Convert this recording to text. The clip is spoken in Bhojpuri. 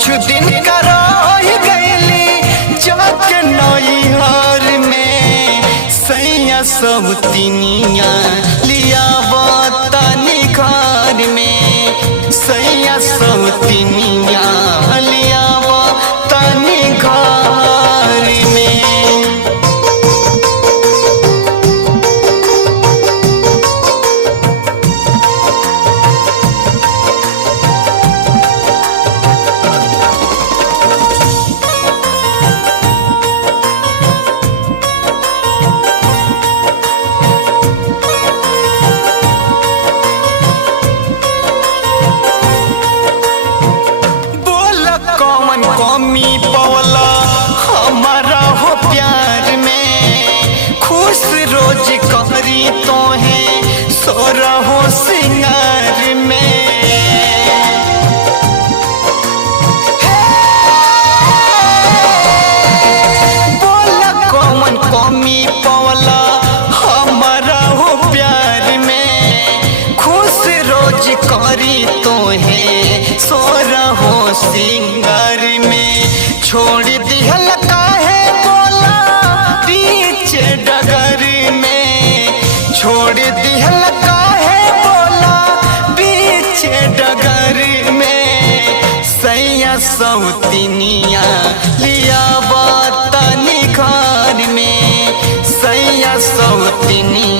कुछ दिन करो गईली जाके नैहर में सैया सब तिनिया लिया तनी घर में सैया सब तिनिया लिया तनी घर में। कमी पवला हमारा हो प्यार में खुश रोज करी तो है सोरा हो सिंगार में। बोला कौन कमी पवला हमारा हो प्यार में खुश रोज करी तो है सोरा हो सिंगार में। छोड़ दिहल काहे बोला बीच डगर में छोड़ दिहल काहे बोला बीच डगर में सैया सौतिनिया लिया तनी घर में सैया सौतिनिया